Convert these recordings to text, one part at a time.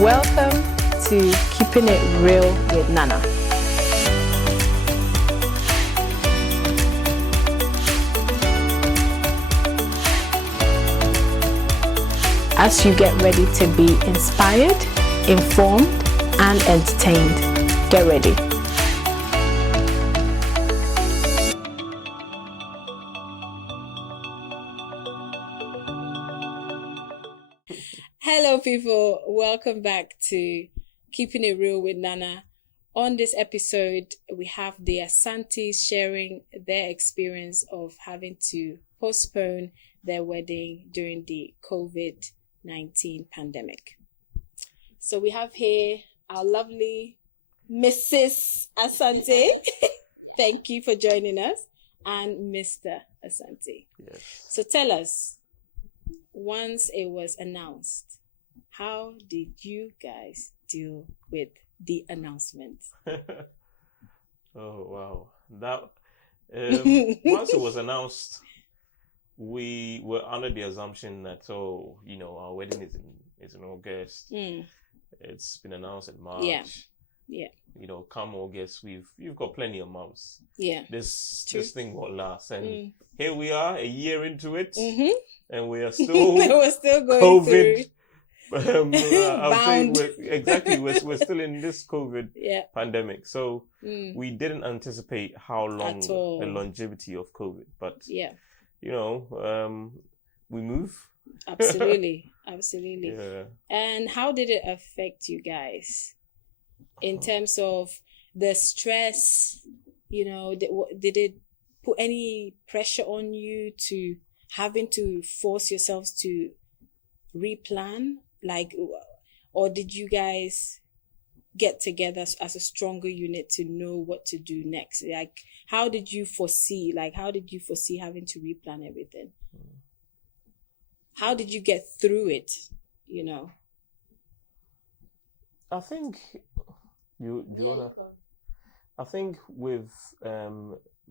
Welcome to Keeping It Real with Nana. As you get ready to be inspired, informed, and entertained, get ready. Hello people, welcome back to Keeping It Real with Nana. On this episode, we have the Asantes sharing their experience of having to postpone their wedding during the COVID-19 pandemic. So we have here our lovely Mrs Asante. Thank you for joining us. And Mr. Asante. Yes. So tell us, once it was announced, how did you guys deal with the announcement? Oh wow! That once it was announced, we were under the assumption that our wedding is in August. It's been announced in March. Yeah. Come August, we've got plenty of months. Yeah. This thing won't last, and here we are, a year into it, and we are still we're still going COVID. through. I'm saying we're still in this COVID pandemic, so we didn't anticipate how long the longevity of COVID, but we move. Absolutely. Yeah. And how did it affect you guys in terms of the stress? Did it put any pressure on you to having to force yourselves to replan? Or did you guys get together as a stronger unit to know what to do next? How did you foresee having to replan everything? How did you get through it? I think I think with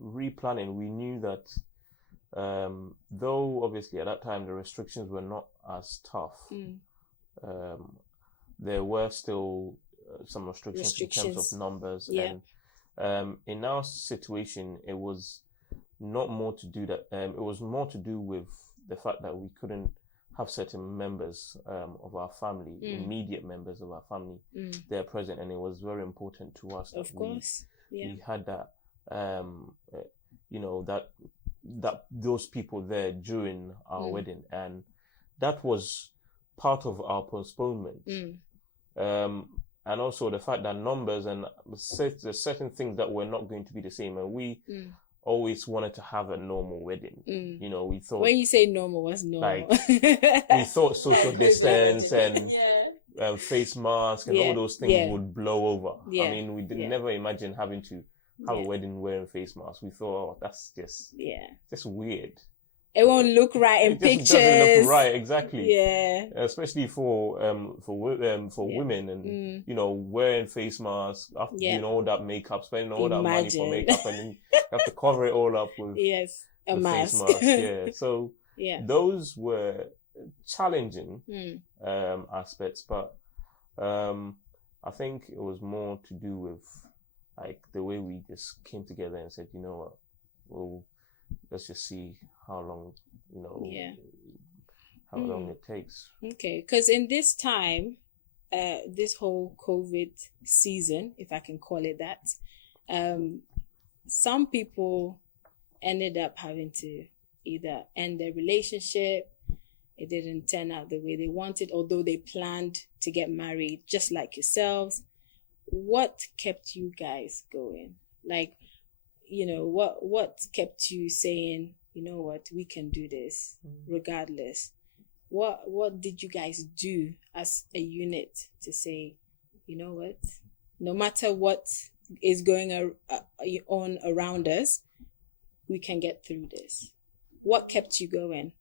replanning, we knew that though obviously at that time the restrictions were not as tough, there were still some restrictions in terms of numbers. And in our situation, it was not more to do that. It was more to do with the fact that we couldn't have certain members of our family, immediate members of our family, there present, and it was very important to us that we had that, that those people there during our wedding, and that was part of our postponement. And also the fact that numbers and there's certain things that were not going to be the same, and we always wanted to have a normal wedding. We thought, when you say normal, what's normal? We thought social distance and face mask and all those things would blow over. I mean, we never imagine having to have a wedding wearing face masks. We thought, that's just weird. It won't look right in pictures. It doesn't look right, exactly. Yeah. Especially for women, and wearing face masks, after doing all that makeup, spending all that money for makeup, and then you have to cover it all up with a mask. Face mask. Yeah. So those were challenging aspects, but I think it was more to do with the way we just came together and said, you know what, well, let's just see how long, how long it takes. Okay, because in this time, this whole COVID season, if I can call it that, some people ended up having to either end their relationship. It didn't turn out the way they wanted, although they planned to get married, just like yourselves. What kept you guys going? What kept you saying, you know what, we can do this regardless? What did you guys do as a unit to say, you know what, no matter what is going on around us, we can get through this? What kept you going?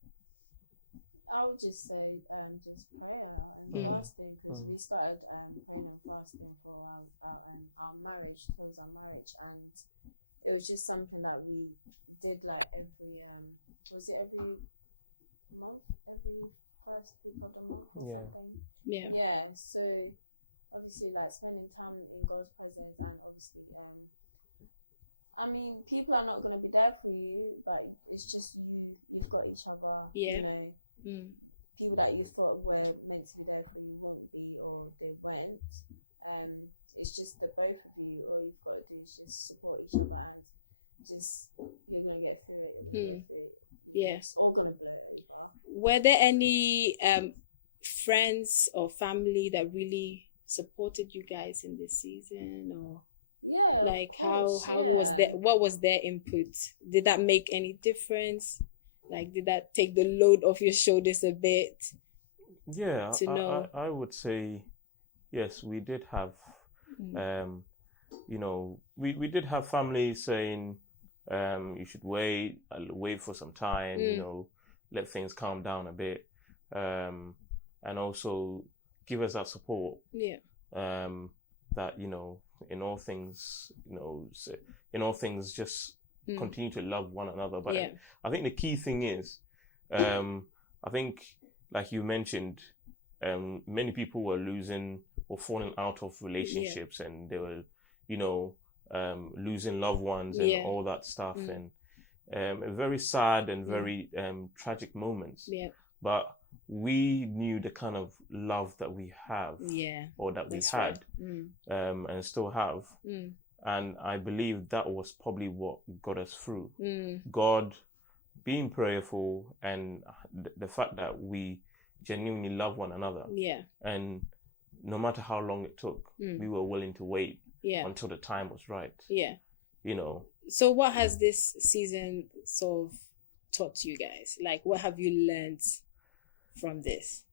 I would just say just prayer and fasting, because we started praying and fasting for a while about our marriage, towards our marriage, and it was just something that we did every was it every month, every first week of the month. Yeah. Yeah. Yeah. So obviously, like spending time in God's presence, and obviously, I mean, people are not going to be there for you, but it's just you. You've got each other. Yeah. You know, people that you thought were meant to be there for you won't be, or they went. It's just the both of you. All you've got to do is just support each other, and just you're going to get through it. Yeah. It's all going to blur. Were there any friends or family that really supported you guys in this season, or like how was that? What was their input? Did that make any difference? Like, did that take the load off your shoulders a bit? Yeah, to know? I would say yes. We did have, we did have family saying, you should wait for some time, let things calm down a bit, and also give us that support. Yeah. That in all things, just continue to love one another. But I think the key thing is, I think, like you mentioned, many people were losing or falling out of relationships, and they were, losing loved ones and all that stuff, and a very sad and very tragic moments. Yeah. But we knew the kind of love that we have, or that we had, and still have. And I believe that was probably what got us through. God being prayerful, and the fact that we genuinely love one another. Yeah. And no matter how long it took, we were willing to wait until the time was right. Yeah. So what has this season sort of taught you guys? Like, what have you learned from this?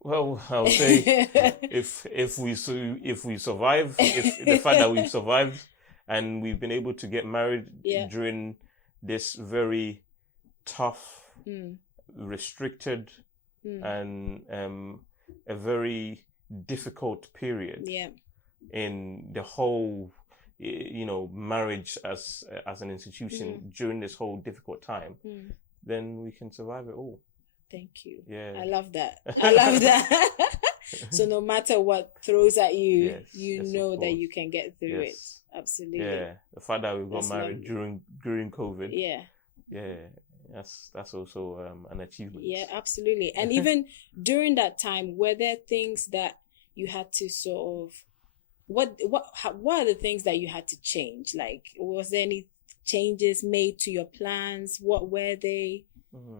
Well, I'll say if we survive, if the fact that we've survived and we've been able to get married during this very tough, restricted, and a very difficult period in the whole, marriage as an institution during this whole difficult time, then we can survive it all. Thank you. Yeah. I love that. So no matter what throws at you, you know that you can get through it. Absolutely. Yeah. The fact that we got married during COVID. Yeah. Yeah. That's also an achievement. Yeah, absolutely. And even during that time, were there things that you had to sort of what are the things that you had to change? Like, was there any changes made to your plans? What were they?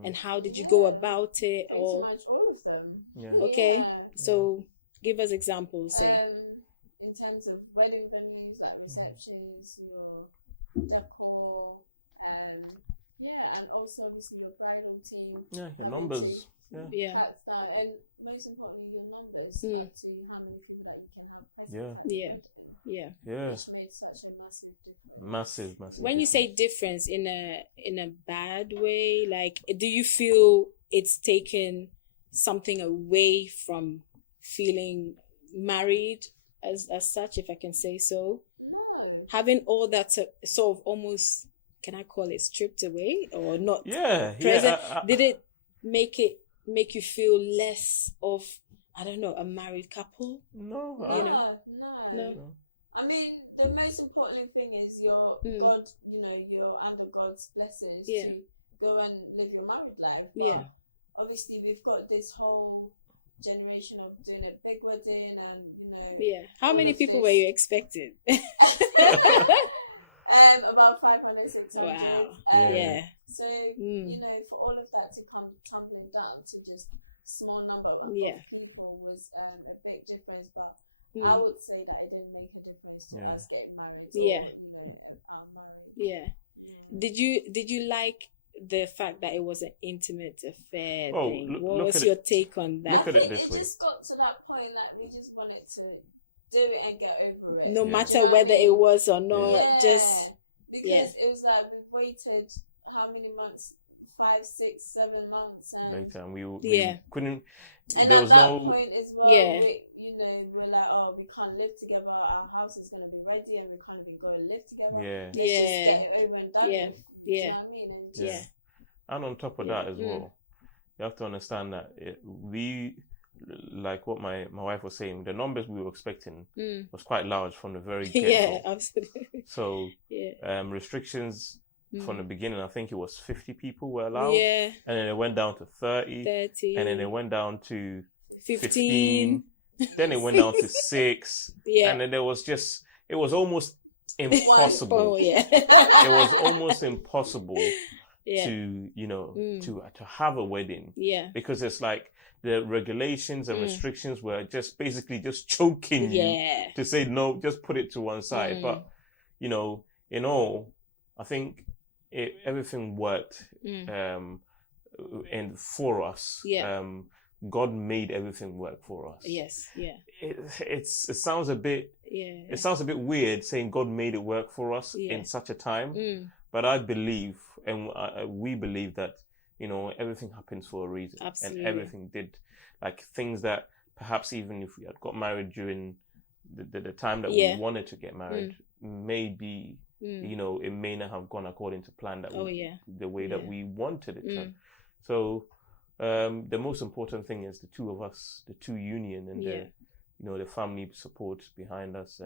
And how did you go about it? Or all of them. Yeah. Okay. Yeah. So give us examples. Say. In terms of wedding venues, like receptions, your decor, and also obviously your bridal team. Yeah, your numbers. Yeah. That's that, and most importantly, your numbers. To how many people that you can have present. Yeah. Which made such a massive difference. Massive. When you say difference in a bad way, like, do you feel it's taken something away from feeling married as such, if I can say so? No. Having all that sort of almost, can I call it, stripped away or not? Yeah. Present. Did it make you feel less of, I don't know, a married couple? No. No. I mean, the most important thing is your God, you're under God's blessings to go and live your married life. But obviously, we've got this whole generation of doing a big wedding and, How many people were you expecting? About 500, 600. Wow. So, for all of that to come tumbling down to just small number of people was a big difference, but I would say that it didn't make a difference to us getting married. I'm married. Did you like the fact that it was an intimate affair thing? What was your take on that? Look at it this way. It just got to that point, like, we just wanted to do it and get over it. No matter whether it was or not, because it was like we waited how many months? 5, 6, 7 months later, and we couldn't. And there at was that no point as well, we're like, oh, we can't live together. Our house is going to be ready, and we can't even go and live together. Let's just get it over and done with. You know what I mean? And and on top of that as well, you have to understand that like what my wife was saying, the numbers we were expecting was quite large from the very get-go. Yeah, absolutely. So restrictions from the beginning, I think it was 50 people were allowed. Yeah. And then it went down to 30. And then it went down to 15. Then it went down to 6. Yeah. And then it was almost impossible. It was almost impossible to, to have a wedding. Yeah. Because it's like the regulations and restrictions were just basically just choking you to say, no, just put it to one side. But, in all, I think everything worked and for us. Yeah. God made everything work for us. Yes, yeah. It sounds a bit weird saying God made it work for us in such a time, but I believe and we believe that everything happens for a reason. Absolutely. And everything did, like things that perhaps even if we had got married during the time that we wanted to get married, maybe it may not have gone according to plan the way that we wanted it to. So the most important thing is the two of us, the two union, and the family support behind us,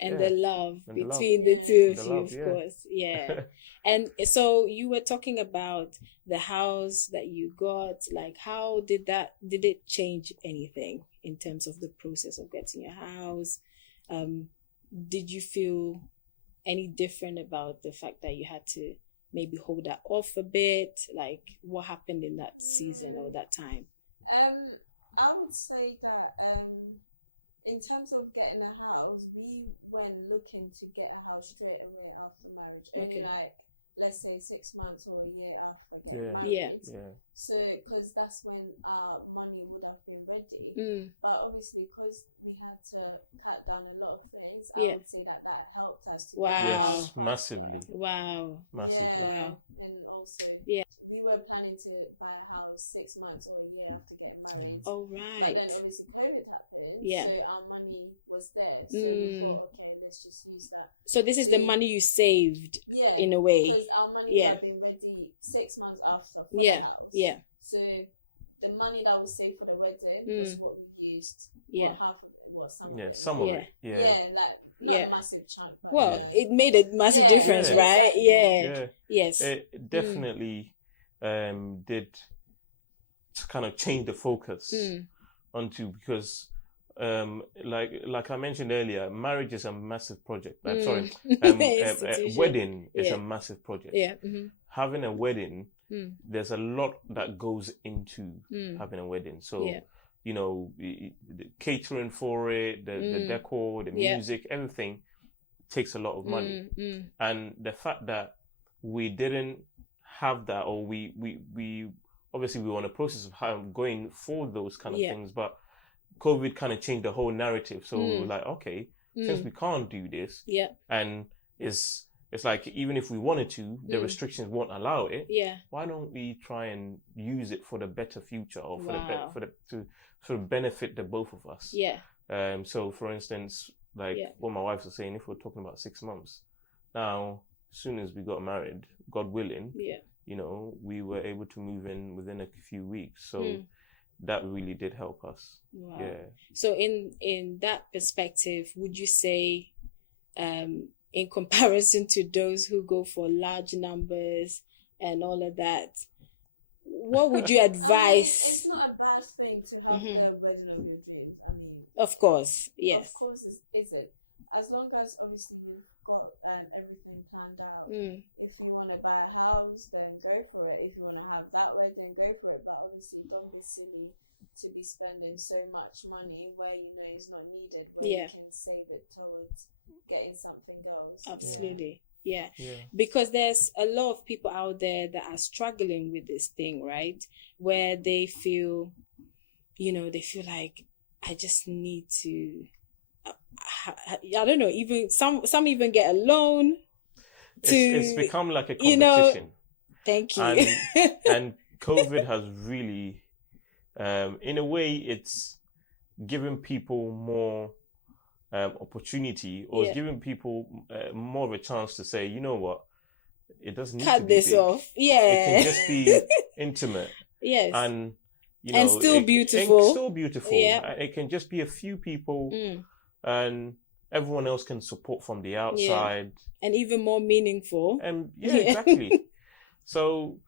and the love between the two of you, of course. Yeah. And so you were talking about the house that you got. Like, how did it change anything in terms of the process of getting a house? Did you feel any different about the fact that you had to maybe hold that off a bit? Like, what happened in that season or that time? I would say that in terms of getting a house, we went looking to get a house straight away after marriage. Okay. Like, let's say 6 months or a year after. Yeah. So, because that's when our money would have been ready. But obviously, because we had to cut down a lot of things, I would say that helped us. Yes, massively. Massively. Wow. And also, we were planning to buy a house 6 months or a year after getting married. Oh, right. But then obviously COVID happened. Yeah. So our money was there. So we thought, okay, let's just use that. So this is the money you saved in a way. Because our money had been ready 6 months after. Yeah. So the money that was saved for the wedding was what we used. Yeah. Half of it was some of it. Like, massive chunk. Well, it made a massive difference, right? Yeah. Yes. It definitely did kind of change the focus onto, because like I mentioned earlier, marriage is a massive project. Wedding is a massive project. Yeah. Mm-hmm. Having a wedding, there's a lot that goes into having a wedding. So, the catering for it, the decor, the music, everything takes a lot of money. And the fact that we didn't have that, or we obviously we were in a process of going for those kind of things, but COVID kind of changed the whole narrative. So like, okay, since we can't do this, and it's like, even if we wanted to, the restrictions won't allow it. Yeah. Why don't we try and use it for the better future, or to sort of benefit the both of us? Yeah. So for instance, like what my wife was saying, if we're talking about 6 months, now as soon as we got married, God willing, we were able to move in within a few weeks. So that really did help us. Wow. Yeah. So in that perspective, would you say, in comparison to those who go for large numbers and all of that, what would you advise? It's not a bad thing to have a wedding of your dreams. I mean, of course, yes. Of course, is it? As long as obviously you've got everything planned out. If you want to buy a house, then go for it. If you want to have that wedding, go for it. But obviously, don't be silly to be spending so much money where you know it's not needed, where you can save it towards getting something else. Absolutely. Yeah. Because there's a lot of people out there that are struggling with this thing, right? Where they feel, like, I just need to, I don't know, even some even get a loan. It's become like a competition. Thank you. And COVID has really, in a way, it's given people more opportunity, or it's giving people more of a chance to say, you know what, it doesn't need to be this big. Off. Yeah. It can just be intimate. Yes. And and still beautiful. And still beautiful. Yeah. It can just be a few people, and everyone else can support from the outside. Yeah. And even more meaningful. And exactly. So,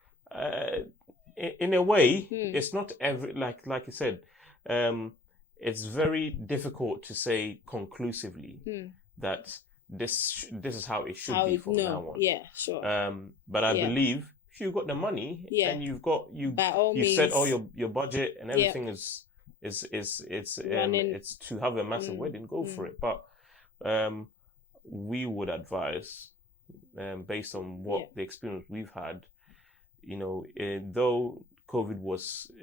in a way, it's not like you said. It's very difficult to say conclusively that this is how it should be from now on. Yeah, sure. But I believe if you've got the money and you've set all your budget and everything is it's to have a massive wedding, go for it. But we would advise, based on what the experience we've had, though COVID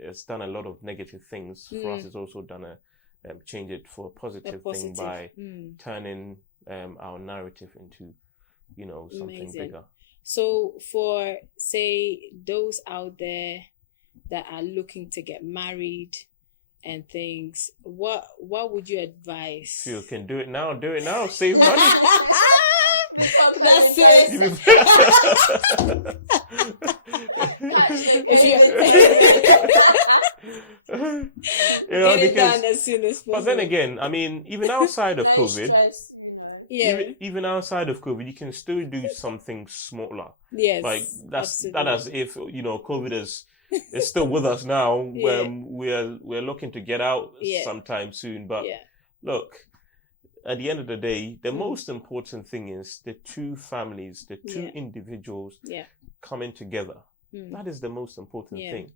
has done a lot of negative things, for us it's also done change it for a positive thing by turning our narrative into, something bigger. So for, say, those out there that are looking to get married and things, what would you advise? If you can do it now, save money. That's it. Get it done as soon as possible. But then again, I mean, even outside of COVID, even outside of COVID, you can still do something smaller. Yes, like that's as if COVID is still with us now. We're looking to get out sometime soon. But look, at the end of the day, the most important thing is the two families, the two individuals coming together. That is the most important thing.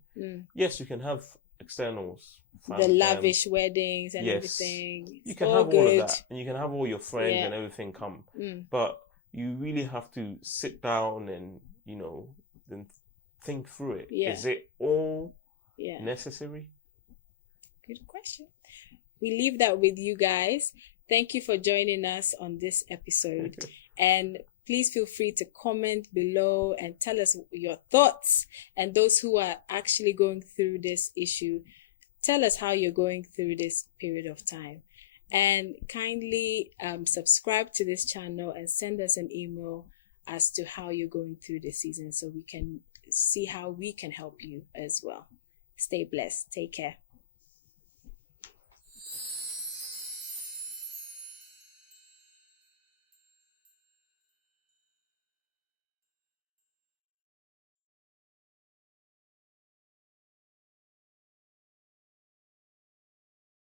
Yes, you can have externals, the lavish weddings and everything. You can have all of that, and you can have all your friends and everything come. But you really have to sit down and then think through it. Is it all necessary? Good question. We leave that with you guys. Thank you for joining us on this episode. And please feel free to comment below and tell us your thoughts. And those who are actually going through this issue, tell us how you're going through this period of time. And kindly subscribe to this channel and send us an email as to how you're going through this season so we can see how we can help you as well. Stay blessed. Take care.